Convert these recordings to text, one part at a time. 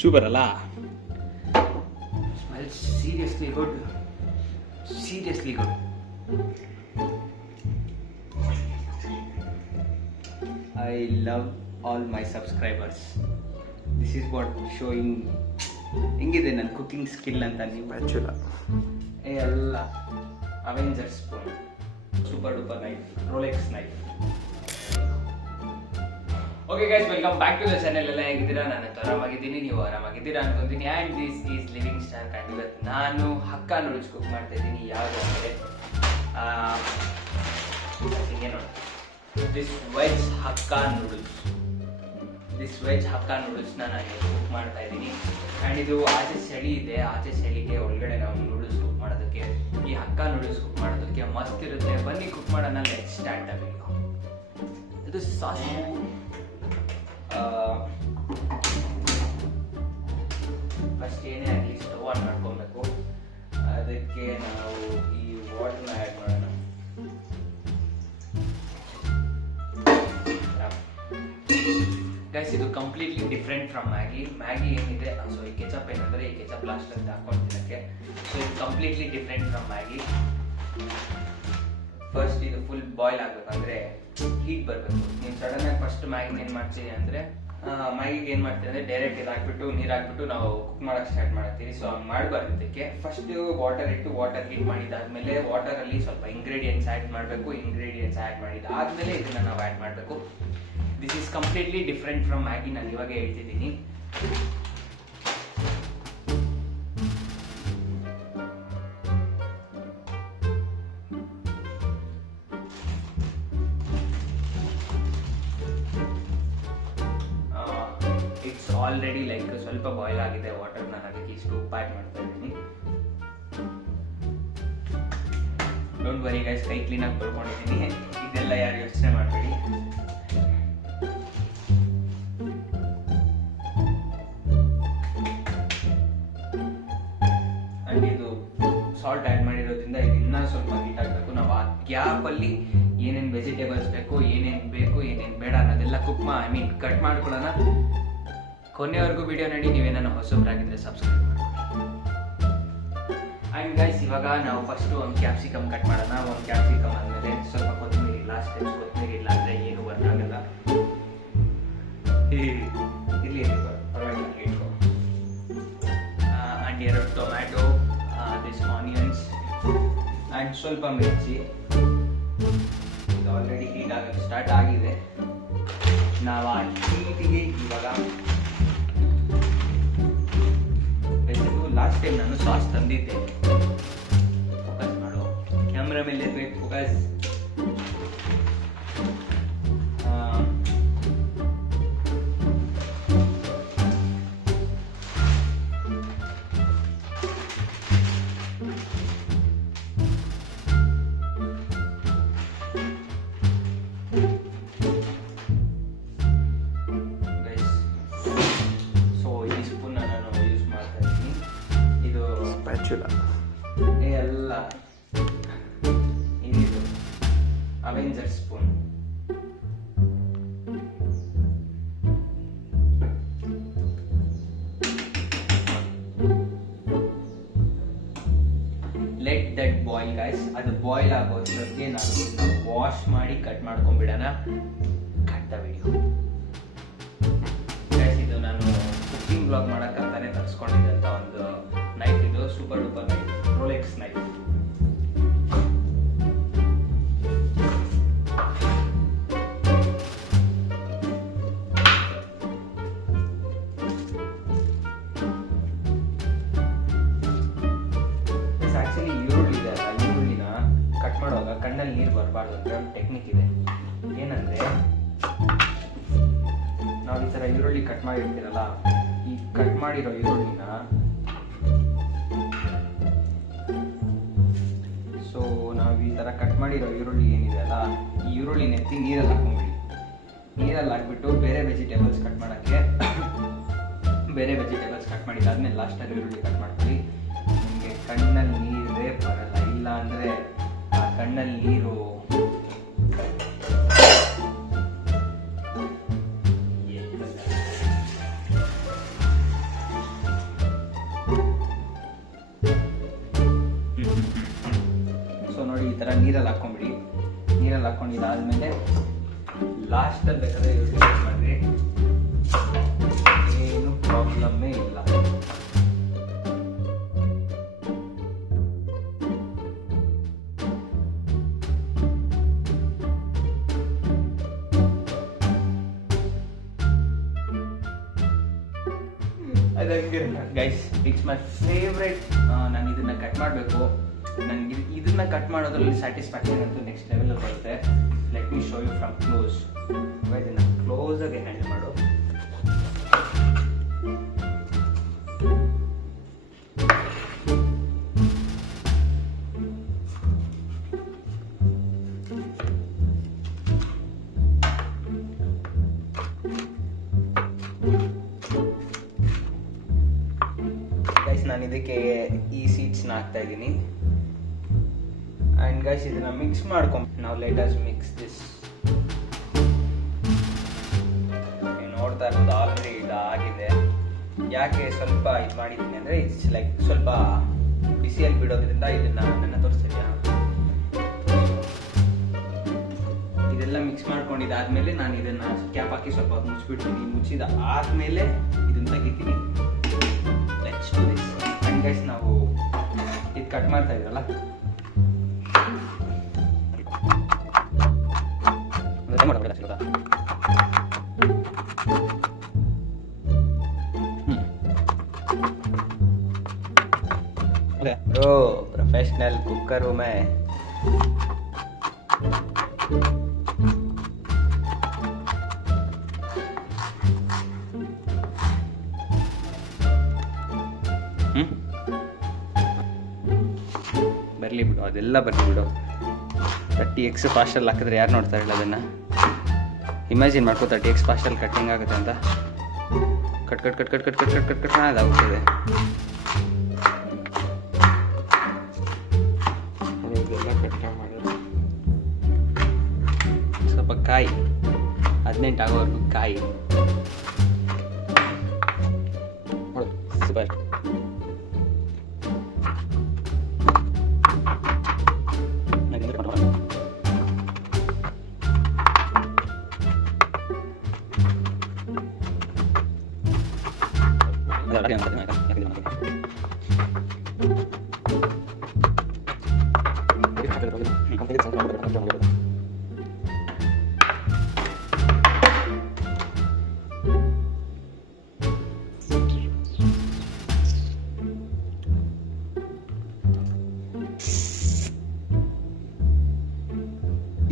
Super ಅಲ್ಲ? Smells seriously good. Seriously good. I love all my subscribers. This is what showing ಹೆಂಗಿದೆ ನನ್ನ cooking skill ಅಂತ. ನೀವು ಮ್ಯಾಚುಲ ಎಲ್ಲ Avengers spoon, super duper knife, Rolex knife. Okay guys, welcome back to the channel. ಎಲ್ಲ ಹೇಗಿದ್ದೀರಾ? ನಾನು ಆರಾಮಾಗಿದ್ದೀನಿ, ನೀವು ಆರಾಮಾಗಿದ್ದೀರಾ ಅನ್ಕೊಂತೀನಿ. And this is living star. And ಇವತ್ತು ನಾನು ಹಕ್ಕಾ ನೂಡಲ್ಸ್ ಕುಕ್ ಮಾಡ್ತಾ ಇದ್ದೀನಿ. ಯಾವುದು ಅಂದರೆ ಹಿಂಗೆ ನೋಡಿ, this veg Hakka noodles. This veg Hakka ನೂಡಲ್ಸ್ನ ನಾನು ಕುಕ್ ಮಾಡ್ತಾ ಇದ್ದೀನಿ. ಆ್ಯಂಡ್ ಇದು ಆಚೆ ಚಳಿ ಇದೆ, ಆಚೆ ಚಳಿಗೆ ಒಳಗಡೆ ನಾವು ನೂಡಲ್ಸ್ ಕುಕ್ ಮಾಡೋದಕ್ಕೆ, ಈ ಹಕ್ಕಾ ನೂಡಲ್ಸ್ ಕುಕ್ ಮಾಡೋದಕ್ಕೆ ಮಸ್ತ್ ಇರುತ್ತೆ. ಬನ್ನಿ ಕುಕ್ ಮಾಡೋಣ. Let's start the video. ಇದು ಸಾಸ್ ಫಸ್ಟ್ ಏನೇ ಆಗಲಿ ಸ್ಟವ್ ಆನ್ ಮಾಡ್ಕೊಬೇಕು. ಅದಕ್ಕೆ ನಾವು ಈ ವಾಟರ್ನ ಆ್ಯಡ್ ಮಾಡೋಣ. ಗೈಸ್, ಇದು completely different from Maggi. Maggi ಏನಿದೆ, ಸೊ ಈ ಕೆಚಪ್ ಏನಂದರೆ ಈ ಕೆಚಪ್ ಲಾಸ್ಟ್ ಅಂತ ಹಾಕ್ಕೊಳ್ತಿದ್ದಕ್ಕೆ. ಸೊ ಇದು completely different from Maggi. First ಇದು ಫುಲ್ ಬಾಯ್ಲ್ ಆಗಬೇಕಂದ್ರೆ ಹೀಟ್ ಬರಬೇಕು. ನೀವು ಸಡನ್ನಾಗಿ ಫಸ್ಟ್ ಮ್ಯಾಗಿನ ಏನು ಮಾಡ್ತೀರಿ ಅಂದರೆ, ಮ್ಯಾಗಿಗೆ ಏನು ಮಾಡ್ತೀವಿ ಅಂದರೆ ಡೈರೆಕ್ಟ್ ಇದು ಹಾಕ್ಬಿಟ್ಟು ನೀರು ಹಾಕ್ಬಿಟ್ಟು ನಾವು ಕುಕ್ ಮಾಡೋಕ್ಕೆ ಸ್ಟಾರ್ಟ್ ಮಾಡ್ತೀವಿ. ಸೊ ಹಂಗೆ ಮಾಡಬಾರ್ದು. ಇದಕ್ಕೆ ಫಸ್ಟ್ ವಾಟರ್ ಇಟ್ಟು ವಾಟರ್ ಹೀಟ್ ಮಾಡಿದ್ದಾದಮೇಲೆ ವಾಟರಲ್ಲಿ ಸ್ವಲ್ಪ ಇಂಗ್ರೀಡಿಯೆಂಟ್ಸ್ ಆ್ಯಡ್ ಮಾಡಬೇಕು. ಇಂಗ್ರೀಡಿಯೆಂಟ್ಸ್ ಆ್ಯಡ್ ಮಾಡಿದ್ದಾದಮೇಲೆ ಇದನ್ನು ನಾವು ಆ್ಯಡ್ ಮಾಡಬೇಕು. This is completely different from Maggi. ನಾನು ಇವಾಗ ಹೇಳ್ತಿದ್ದೀನಿ. ಇಟ್ಸ್ ಆಲ್ರೆಡಿ ಲೈಕ್ ಸ್ವಲ್ಪ ಬಾಯ್ಲ್ ಆಗಿದೆ ವಾಟರ್. ನಾನು ಅದಕ್ಕೆ ಇಷ್ಟು ಉಪ್ಪು ಆ್ಯಡ್ ಮಾಡ್ತಾ ಇದ್ದೀನಿ. ಡೋಂಟ್ ವರಿ ಗೈಸ್, ಕೈ ಕ್ಲೀನಾಗಿ ತೊಳ್ಕೊಂಡಿದ್ದೀನಿ. ಇದೆಲ್ಲ ಯಾರು ಯೋಚನೆ ಮಾಡಬೇಡಿ. ಆ್ಯಂಡ್ ಇದು ಸಾಲ್ಟ್ ಆ್ಯಡ್ ಮಾಡಿರೋದ್ರಿಂದ ಇದು ಇನ್ನೂ ಸ್ವಲ್ಪ ಹೀಟ್ ಆಗಬೇಕು. ನಾವು ಆ ಗ್ಯಾಪಲ್ಲಿ ಏನೇನು ವೆಜಿಟೇಬಲ್ಸ್ ಬೇಕು, ಏನೇನು ಬೇಡ ಅನ್ನೋದೆಲ್ಲ ಕಟ್ ಮಾಡ್ಕೊಳ್ಳೋಣ. ಕೊನೆವರೆಗೂ ವಿಡಿಯೋ ನೋಡಿ. ನೀವೇನೋ ಹೊಸಬ್ರಾಗಿದ್ದರೆ ಸಬ್ಸ್ಕ್ರೈಬ್ ಮಾಡಿ. ಆ್ಯಂಡ್ ಗೈಸ್, ಇವಾಗ ನಾವು ಫಸ್ಟು ಒಂದು ಕ್ಯಾಪ್ಸಿಕಮ್ ಕಟ್ ಮಾಡೋಣ. ಒಂದು ಕ್ಯಾಪ್ಸಿಕಮ್ ಆದಮೇಲೆ ಸ್ವಲ್ಪ ಕೊತ್ತಂಬರಿ, ಲಾಸ್ಟ್ ಟೈಮ್ ಕೊತ್ತಂಬರಿ ಇಲ್ಲ ಅಂದರೆ ಏನು ವರ್ಕ್ ಆಗಲ್ಲ. ಇಲ್ಲಿ ಪರವಾಗಿಲ್ಲ, ಇಟ್ಕೊ. And 2 tomato, this onions and ಸ್ವಲ್ಪ ಮಿರ್ಚಿ. ಇದು ಆಲ್ರೆಡಿ ಹೀಟ್ ಆಗೋಕ್ಕೆ ಸ್ಟಾರ್ಟ್ ಆಗಿದೆ. ನಾವು ಆ ಹೀಟಿಗೆ ಇವಾಗ ಲಾಸ್ಟ್ ಟೈಮ್ ನಾನು ಸಾಸ್ ತಂದಿದ್ದೆ. ಫೋಕಸ್ ಮಾಡು, ಕ್ಯಾಮ್ರಾ ಮೇಲೆ ಬೇಕು ಫೋಕಸ್. ಎಲ್ಲ ಇದು Avengers spoon. Let that boil guys. ಅದು ಬಾಯ್ಲ್ ಆಗೋದ್ರಿಗೆ ನಾವು ವಾಶ್ ಮಾಡಿ ಕಟ್ ಮಾಡ್ಕೊಂಡ್ಬಿಡೋಣ. Cut the video guys. ಇದು ನಾನು ಕುಕಿಂಗ್ ಬ್ಲಾಗ್ ಮಾಡೋಕ್ಕಂತಾನೆ ತರಿಸ್ಕೊಂಡಿದ್ದಂಥ ಒಂದು ನೈಫ್. ಇದು super duper knife, Rolex knife. Actually ಈರುಳ್ಳಿ ಇದೆ ಅಲ್ಲ, ಈರುಳ್ಳಿನ ಕಟ್ ಮಾಡುವಾಗ ಕಣ್ಣಲ್ಲಿ ನೀರು ಬರಬಾರ್ದು ಅಂತ ಒಂದು ಟೆಕ್ನಿಕ್ ಇದೆ. ಏನಂದರೆ, ನಾವು ಈ ಥರ ಈರುಳ್ಳಿ ಕಟ್ ಮಾಡಿರ್ತೀರಲ್ಲ, ಈ ಕಟ್ ಮಾಡಿರೋ ಈರುಳ್ಳಿನ ನಾವು ಈ ಥರ ಕಟ್ ಮಾಡಿರೋ ಈರುಳ್ಳಿ ಏನಿದೆ ಅಲ್ಲ, ಈ ಈರುಳ್ಳಿ ನೆತ್ತಿ ನೀರಲ್ಲಿ ಹಾಕೊಂಡ್ಬಿಡಿ. ನೀರಲ್ಲಿ ಹಾಕ್ಬಿಟ್ಟು ಬೇರೆ ವೆಜಿಟೇಬಲ್ಸ್ ಕಟ್ ಮಾಡೋಕ್ಕೆ ಬೇರೆ ವೆಜಿಟೇಬಲ್ಸ್ ಕಟ್ ಮಾಡಿದ್ದಾದ್ಮೇಲೆ ಲಾಸ್ಟಲ್ಲಿ ಈರುಳ್ಳಿ ಕಟ್ ಮಾಡ್ಕೊಳ್ಳಿ. ನಿಮಗೆ ಕಣ್ಣಲ್ಲಿ ನೀರೇ ಬರಲ್ಲ. ಇಲ್ಲ ಅಂದರೆ ಆ ಕಣ್ಣಲ್ಲಿ ನೀರು ನೀರಲ್ಲಿ ಹಾಕ್ಕೊಂಬಿಡಿ. ನೀರಲ್ಲಿ ಹಾಕ್ಕೊಂಡಿದ್ದಾದ್ಮೇಲೆ ಲಾಸ್ಟಲ್ಲಿ ಬೇಕಾದ್ರೆ ಯೂಸ್ ಮಾಡಿರಿ, ಏನು ಪ್ರಾಬ್ಲಮ್ಮೇ ಇಲ್ಲ. Guys it's my favourite. ನಾನು ಇದನ್ನ ಕಟ್ ಮಾಡಬೇಕು. ನನಗೆ ಇದನ್ನ ಕಟ್ ಮಾಡೋದ್ರಲ್ಲಿ ಸ್ಯಾಟಿಸ್ಫ್ಯಾಕ್ಷನ್ ಅಂತೂ ನೆಕ್ಸ್ಟ್ ಲೆವೆಲಲ್ಲಿ ಬರುತ್ತೆ. Let me show you from close. ಇದನ್ನ ಕ್ಲೋಸಾಗಿ ಹ್ಯಾಂಡಲ್ ಮಾಡು. ನಾನು ಇದಕ್ಕೆ ಈ ಸೀಡ್ಸ್ನ ಹಾಕ್ತಾ ಇದ್ದೀನಿ. ಆ್ಯಂಡ್ ಗೈಸ್ ಇದನ್ನ ಮಿಕ್ಸ್ ಮಾಡ್ಕೊಂಡು ನಾವು ಲೆಟ್ ಅಸ್ ಮಿಕ್ಸ್ ದಿಸ್. ನೀವು ನೋಡ್ತಾ ಇರೋದು ಆಲ್ರೆಡಿ ಇದಾಗಿದೆ. ಯಾಕೆ ಸ್ವಲ್ಪ ಇದು ಮಾಡಿದ್ದೀನಿ ಅಂದರೆ ಇಟ್ಸ್ ಲೈಕ್ ಸ್ವಲ್ಪ ಬಿಸಿಯಲ್ಲಿ ಬಿಡೋದ್ರಿಂದ ಇದನ್ನ ನನ್ನ ತೋರಿಸ್ತಿದ್ಯಾ. ಇದೆಲ್ಲ ಮಿಕ್ಸ್ ಮಾಡ್ಕೊಂಡಿದ್ದಾದ್ಮೇಲೆ ನಾನು ಇದನ್ನ ಕ್ಯಾಪ್ ಹಾಕಿ ಸ್ವಲ್ಪ ಹೊತ್ತು ಮುಚ್ಚಿಬಿಡ್ತೀನಿ. ಮುಚ್ಚಿದ ಆದಮೇಲೆ ಇದನ್ನ ತೆಗಿತೀನಿ. Let's do this. And guys ನಾವು ಇದು ಕಟ್ ಮಾಡ್ತಾ ಇದ್ರಲ್ಲ, प्रोफेशनल कुकर हूँ मैं. ಬರಲಿ ಬಿಡು, ಅದೆಲ್ಲ ಬರಲಿ ಬಿಡು. 30x ಫಾಸ್ಟಲ್ಲಿ ಹಾಕಿದ್ರೆ ಯಾರು ನೋಡ್ತಾರೆ ಇಲ್ಲ ಅದನ್ನು? ಇಮ್ಯಾಜಿನ್ ಮಾಡ್ಕೋ 30x ಫಾಸ್ಟಲ್ಲಿ ಕಟ್ಟಿಂಗ್ ಆಗುತ್ತೆ ಅಂತ. Cut cut cut cut cut cut cut cut cut ಅದಾಗುತ್ತದೆ. ಸ್ವಲ್ಪ ಕಾಯಿ 18 ಆಗೋವರೆಗೂ ಕಾಯಿ. ಸೂಪರ್.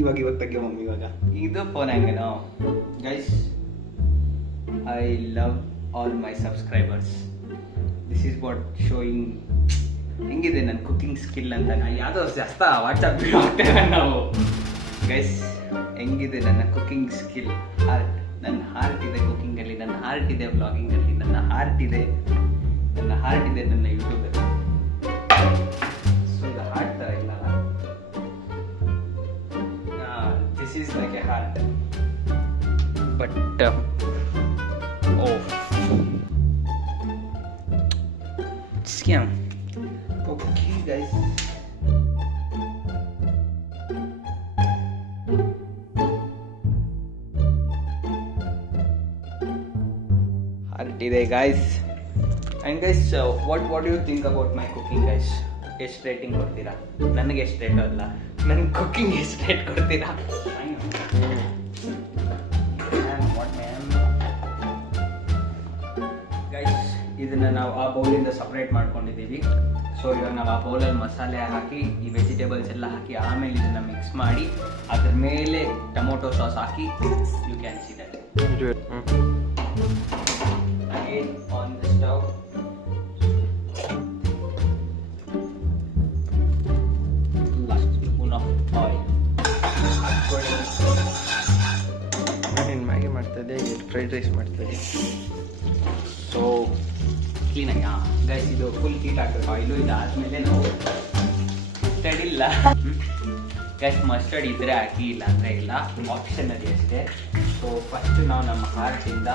ಇವಾಗ ತೆಗೆ ಮಮ್ಮಿ. ಇವಾಗ ಇದು ಫೋನ್ ಹ್ಯಾಂಗೇನೋ guys. I love all my subscribers. This is what showing ಹೆಂಗಿದೆ ನನ್ನ ಕುಕಿಂಗ್ ಸ್ಕಿಲ್ ಅಂತ. ನಾನು ಯಾವುದೋ ಜಾಸ್ತ ವಾಟ್ಸಪ್ ಹಾಕ್ತೇವೆ ನಾವು ಗೈಸ್. ಹೆಂಗಿದೆ ನನ್ನ ಕುಕಿಂಗ್ ಸ್ಕಿಲ್, ಹಾರ್ಟ್. ನನ್ನ ಹಾರ್ಟ್ ಇದೆ ಕುಕಿಂಗಲ್ಲಿ, ನನ್ನ ಹಾರ್ಟ್ ಇದೆ ವ್ಲಾಗಿಂಗಲ್ಲಿ, ನನ್ನ ಹಾರ್ಟ್ ಇದೆ ನನ್ನ ಯೂಟ್ಯೂಬಲ್ಲಿ. ಸೊ ಇದು ಹಾರ್ಟ್ ಥರ ಇಲ್ಲ, this is like a heart, but oh scam. Okay guys, heart ide guys. And guys, what do you think about my cooking guys? ಎಷ್ಟು ರೇಟಿಂಗ್ ಕೊಡ್ತೀರಾ? ನನಗೆ ಎಷ್ಟು ರೇಟ್ ಅಲ್ಲ, ನನ್ನ ಕುಕ್ಕಿಂಗ್ ಎಷ್ಟು ರೇಟ್ ಕೊಡ್ತೀರಾ? ಗೈಸ್ ಇದನ್ನ ನಾವು ಆ ಬೌಲಿಂದ ಸಪ್ರೇಟ್ ಮಾಡ್ಕೊಂಡಿದ್ದೀವಿ. ಸೊ ಇವಾಗ ನಾವು ಆ ಬೌಲಲ್ಲಿ ಮಸಾಲೆ ಹಾಕಿ ಈ ವೆಜಿಟೇಬಲ್ಸ್ ಎಲ್ಲ ಹಾಕಿ ಆಮೇಲೆ ಇದನ್ನ ಮಿಕ್ಸ್ ಮಾಡಿ ಅದ್ರ ಮೇಲೆ ಟೊಮೊಟೊ ಸಾಸ್ ಹಾಕಿ you can see that again on the stove. Maggi ಮಾಡ್ತಾಯಿದ್ದೆ, ಫ್ರೈಡ್ ರೈಸ್ ಮಾಡ್ತಾಯಿದ್ದೆ. ಸೊ ಕ್ಲೀನಾಗಿ ಗೈಸ್ ಇದು ಫುಲ್ ಹೀಟ್ ಹಾಕಬೇಕು ಆಯಿಲು. ಇದಾದಮೇಲೆ ನಾವು ಮಸ್ಟರ್ಡ್ ಇಲ್ಲ ಗೈಸ್, ಮಸ್ಟರ್ಡ್ ಇದ್ದರೆ ಹಾಕಿ, ಇಲ್ಲ ಅಂದರೆ ಇಲ್ಲ, ಆಪ್ಷನಲ್ಲಿ ಅಷ್ಟೇ. ಸೊ ಫಸ್ಟು ನಾವು ನಮ್ಮ ಹಾರ್ಟಿಂದ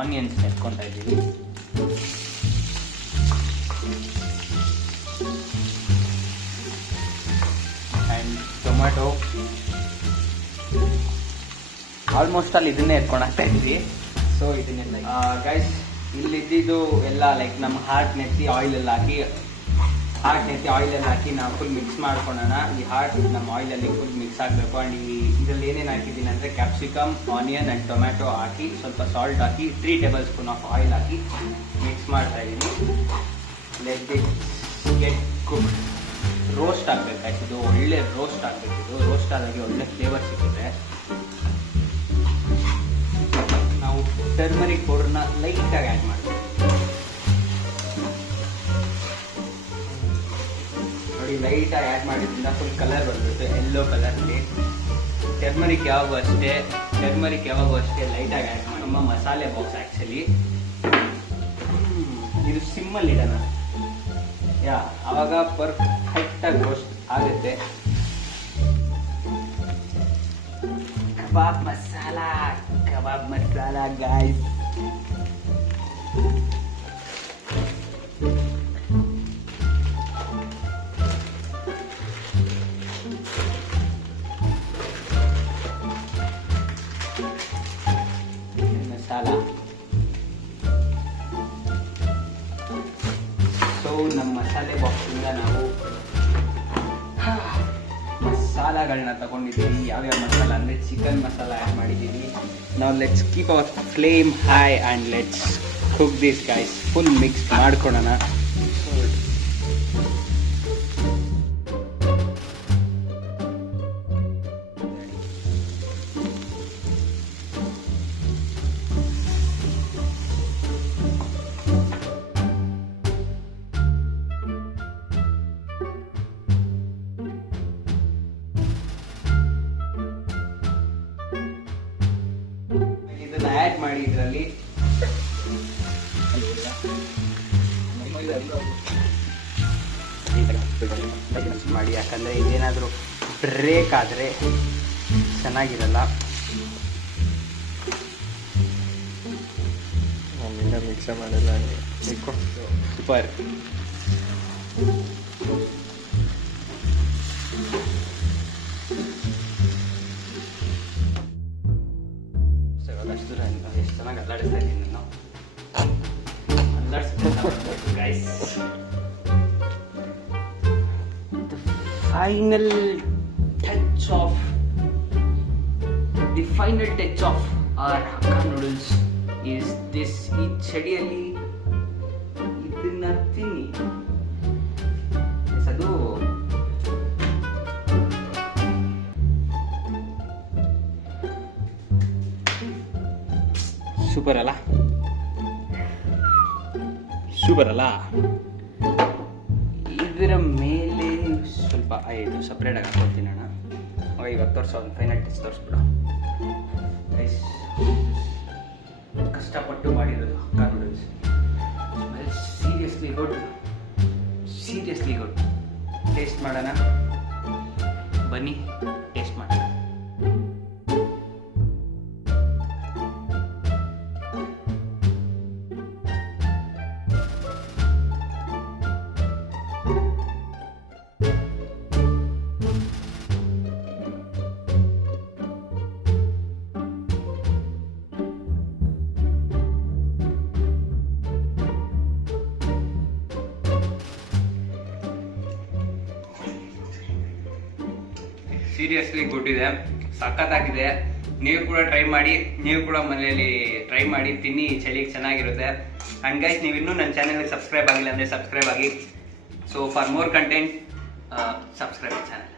ಆನಿಯನ್ಸ್ ಎತ್ಕೊತಾ ಇದ್ದೀವಿ. ಆ್ಯಂಡ್ ಟೊಮ್ಯಾಟೊ ಆಲ್ಮೋಸ್ಟ್ ಅಲ್ಲಿ ಇದನ್ನೇ ಎತ್ಕೊಂಡು ಹಾಕ್ತಾ ಇದ್ವಿ. ಸೊ ಇದನ್ನೆಲ್ಲ ಗೈಸ್ ಇಲ್ಲಿದ್ದು ಎಲ್ಲ ಲೈಕ್ ನಮ್ಮ ಹಾರ್ಟ್ ನೆತ್ತಿ ಆಯಿಲೆಲ್ಲ ಹಾಕಿ ನಾವು ಫುಲ್ ಮಿಕ್ಸ್ ಮಾಡ್ಕೊಳ್ಳೋಣ. ಈ ಹಾರ್ಟ್ ನಮ್ಮ ಆಯಿಲಲ್ಲಿ ಫುಲ್ ಮಿಕ್ಸ್ ಆಗಬೇಕು. ಆ್ಯಂಡ್ ಇದರಲ್ಲಿ ಏನೇನು ಹಾಕಿದ್ದೀನಿ ಅಂದರೆ ಕ್ಯಾಪ್ಸಿಕಮ್, ಆನಿಯನ್ ಆ್ಯಂಡ್ ಟೊಮ್ಯಾಟೊ ಹಾಕಿ ಸ್ವಲ್ಪ ಸಾಲ್ಟ್ ಹಾಕಿ 3 ಟೇಬಲ್ ಸ್ಪೂನ್ ಆಫ್ ಆಯಿಲ್ ಹಾಕಿ ಮಿಕ್ಸ್ ಮಾಡ್ತಾ ಇದ್ದೀನಿ. Let it get cook. Roast ಆಗಬೇಕಾಯ್ತು. ಇದು ಒಳ್ಳೆ ರೋಸ್ಟ್ ಆಗಬೇಕು. ಇದು ರೋಸ್ಟ್ ಆದಾಗೆ ಒಳ್ಳೆ ಫ್ಲೇವರ್ ಸಿಗುತ್ತೆ. ನಾವು ಟರ್ಮರಿಕ್ ಪೌಡರ್ನ ಲೈಟಾಗಿ ಆ್ಯಡ್ ಮಾಡ್ತೀವಿ. ನೋಡಿ ಲೈಟಾಗಿ ಆ್ಯಡ್ ಮಾಡಿದ್ರಿಂದ ಫುಲ್ ಕಲರ್ ಬಂದ್ಬಿಟ್ಟು ಯೆಲ್ಲೋ ಕಲರಲ್ಲಿ. ಟರ್ಮರಿಕ್ ಯಾವಾಗೂ ಅಷ್ಟೇ ಲೈಟಾಗಿ ಆ್ಯಡ್ ಮಾಡಿ. ನಮ್ಮ ಮಸಾಲೆ ಬಾಕ್ಸ್ ಆ್ಯಕ್ಚುಲಿ ಇದು ಸಿಮ್ಮಲ್ಲಿ ಇಡೋಣ. ಆವಾಗ ಪರ್ಫೆಕ್ಟಾಗಿ ರೋಸ್ಟ್ ಆಗುತ್ತೆ. ಕಬಾಬ್ ಮಸಾಲ ಗಾಯ್ಸ್. ಮಸಾಲ. ಸೊ ನಮ್ಮ ಮಸಾಲೆ ಬಾಕ್ಸಿಂದ ನಾವು ಮಸಾಲಗಳನ್ನ ತಗೊಂಡಿದ್ದೀವಿ. ಯಾವ್ಯಾವ ಮಸಾಲ ಅಂದರೆ ಚಿಕನ್ ಮಸಾಲ ಆ್ಯಡ್ ಮಾಡಿದ್ದೀವಿ. ನಾವು let's keep our flame high and let's cook this guys. Full mix ಮಾಡ್ಕೊಳ್ಳೋಣ. ಇದನ್ನ ಆ್ಯಡ್ ಮಾಡಿ ಇದರಲ್ಲಿ ಮಾಡಿ, ಯಾಕಂದರೆ ಇದೇನಾದರೂ ಬ್ರೇಕ್ ಆದರೆ ಚೆನ್ನಾಗಿರಲ್ಲ. ಮಿಕ್ಸ್ ಮಾಡಿಲ್ಲ ಸೂಪರ್. ಎಷ್ಟು ಚೆನ್ನಾಗಿ ಅಲ್ಲಾಡಿಸ್ತಾ ಇದ್ದೀನಿ ನಾನು. Guys the final touch of our Hakka noodles is this. ಈ ಚಡಿಯಲ್ಲಿ ಇದನ್ನ ತಿನ್ನಿ. ಅದು ಸೂಪರ್ ಅಲ್ಲ? ಇದರ ಮೇಲೆ ಸ್ವಲ್ಪ ಇದು ಸಪ್ರೇಟಾಗಿ ಹಾಕ್ಕೊಳ್ತೀನಿ ಅಣ್ಣ. ಇವಾಗ ತೋರಿಸೋದು ಫೈನಲ್ ಟಚ್ ತೋರಿಸ್ಬಿಡ. ಕಷ್ಟಪಟ್ಟು ಮಾಡಿರೋದು Hakka noodles. Smell seriously good. Taste ಮಾಡೋಣ ಬನ್ನಿ, ಟೇಸ್ಟ್ ಮಾಡೋಣ. ಸೀರಿಯಸ್ಲಿ ಗುಡ್ ಇದೆ, ಸಖತ್ತಾಗಿದೆ. ನೀವು ಕೂಡ ಟ್ರೈ ಮಾಡಿ, ನೀವು ಕೂಡ ಮನೆಯಲ್ಲಿ ಟ್ರೈ ಮಾಡಿ ತಿನ್ನಿ. ಚಳಿಗೆ ಚೆನ್ನಾಗಿರುತ್ತೆ. ಆ್ಯಂಡ್ ಗೈಸ್, ನೀವು ಇನ್ನೂ ನನ್ನ ಚಾನಲ್ಗೆ ಸಬ್ಸ್ಕ್ರೈಬ್ ಆಗಿಲ್ಲ ಅಂದರೆ ಸಬ್ಸ್ಕ್ರೈಬ್ ಆಗಿ. So for more content subscribe channel.